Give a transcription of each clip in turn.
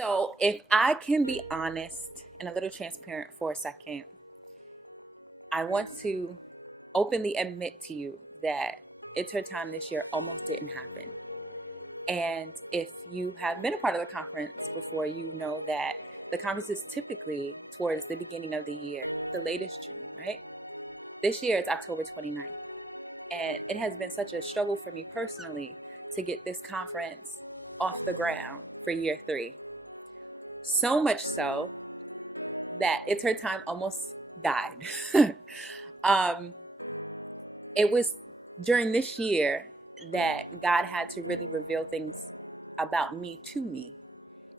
So, if I can be honest and a little transparent for a second, I want to openly admit to you that It's Her Time this year almost didn't happen. And if you have been a part of the conference before, you know that the conference is typically towards the beginning of the year, the latest June, right? This year it's October 29th. And it has been such a struggle for me personally to get this conference off the ground for year three. So much so that It's Her Time almost died. um, it was during this year that God had to really reveal things about me to me.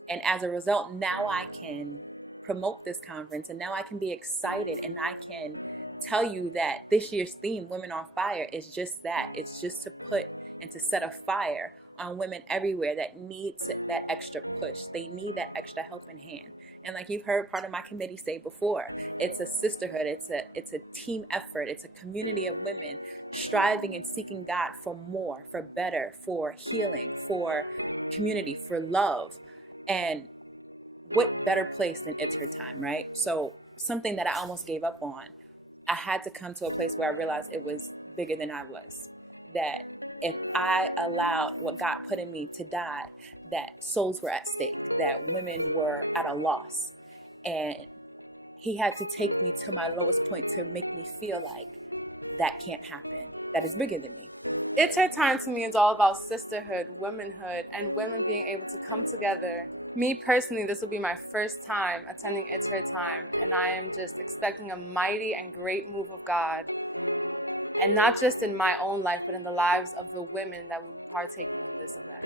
And as a result, now I can promote this conference and now I can be excited and I can tell you that this year's theme, Women on Fire, is just that. It's just to put and to set a fire on women everywhere that needs that extra push. They need that extra helping hand. And like you've heard part of my committee say before, it's a sisterhood, it's a team effort, it's a community of women striving and seeking God for more, for better, for healing, for community, for love. And what better place than It's Her Time, right? So something that I almost gave up on, I had to come to a place where I realized it was bigger than I was. That if I allowed what God put in me to die, that souls were at stake, that women were at a loss. And he had to take me to my lowest point to make me feel like that can't happen. That is bigger than me. It's Her Time to me is all about sisterhood, womanhood, and women being able to come together. Me personally, this will be my first time attending It's Her Time, and I am just expecting a mighty and great move of God. And not just in my own life, but in the lives of the women that will be partaking in this event.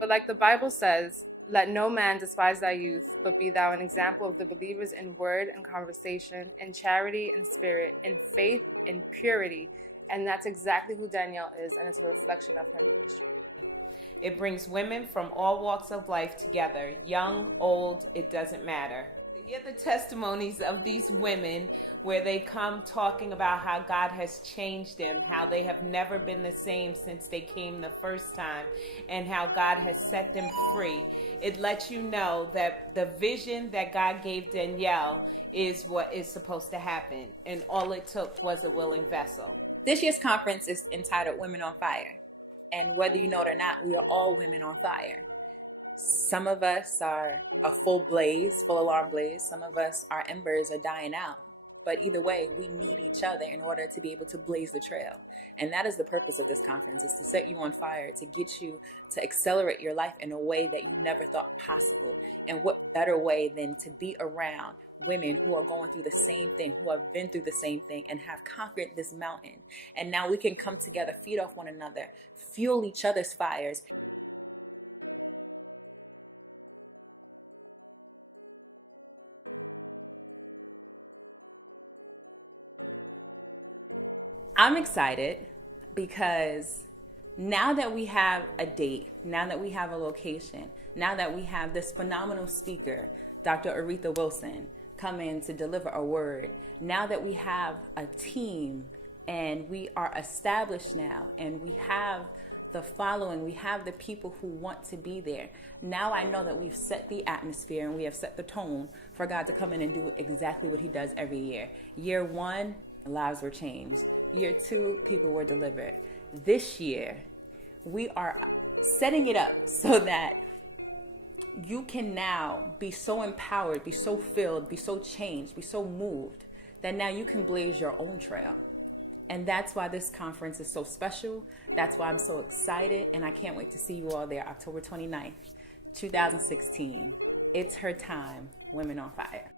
But like the Bible says, let no man despise thy youth, but be thou an example of the believers in word and conversation, in charity and spirit, in faith, in purity. And that's exactly who Danielle is, and it's a reflection of her ministry. It brings women from all walks of life together, young, old, it doesn't matter. Hear the testimonies of these women where they come talking about how God has changed them, how they have never been the same since they came the first time, and how God has set them free. It lets you know that the vision that God gave Danielle is what is supposed to happen, and all it took was a willing vessel. This year's conference is entitled Women on Fire. And whether you know it or not, we are all women on fire. Some of us are a full blaze, full alarm blaze. Some of us, our embers are dying out. But either way, we need each other in order to be able to blaze the trail. And that is the purpose of this conference, is to set you on fire, to get you to accelerate your life in a way that you never thought possible. And what better way than to be around women who are going through the same thing, who have been through the same thing and have conquered this mountain. And now we can come together, feed off one another, fuel each other's fires. I'm excited because now that we have a date, now that we have a location, now that we have this phenomenal speaker, Dr. Aretha Wilson, come in to deliver a word, now that we have a team and we are established now and we have the following, we have the people who want to be there. Now I know that we've set the atmosphere and we have set the tone for God to come in and do exactly what he does every year. Year one, lives were changed. Year two, people were delivered. This year, we are setting it up so that you can now be so empowered, be so filled, be so changed, be so moved that now you can blaze your own trail. And that's why this conference is so special. That's why I'm so excited. And I can't wait to see you all there October 29th, 2016. It's Her Time, Women on Fire.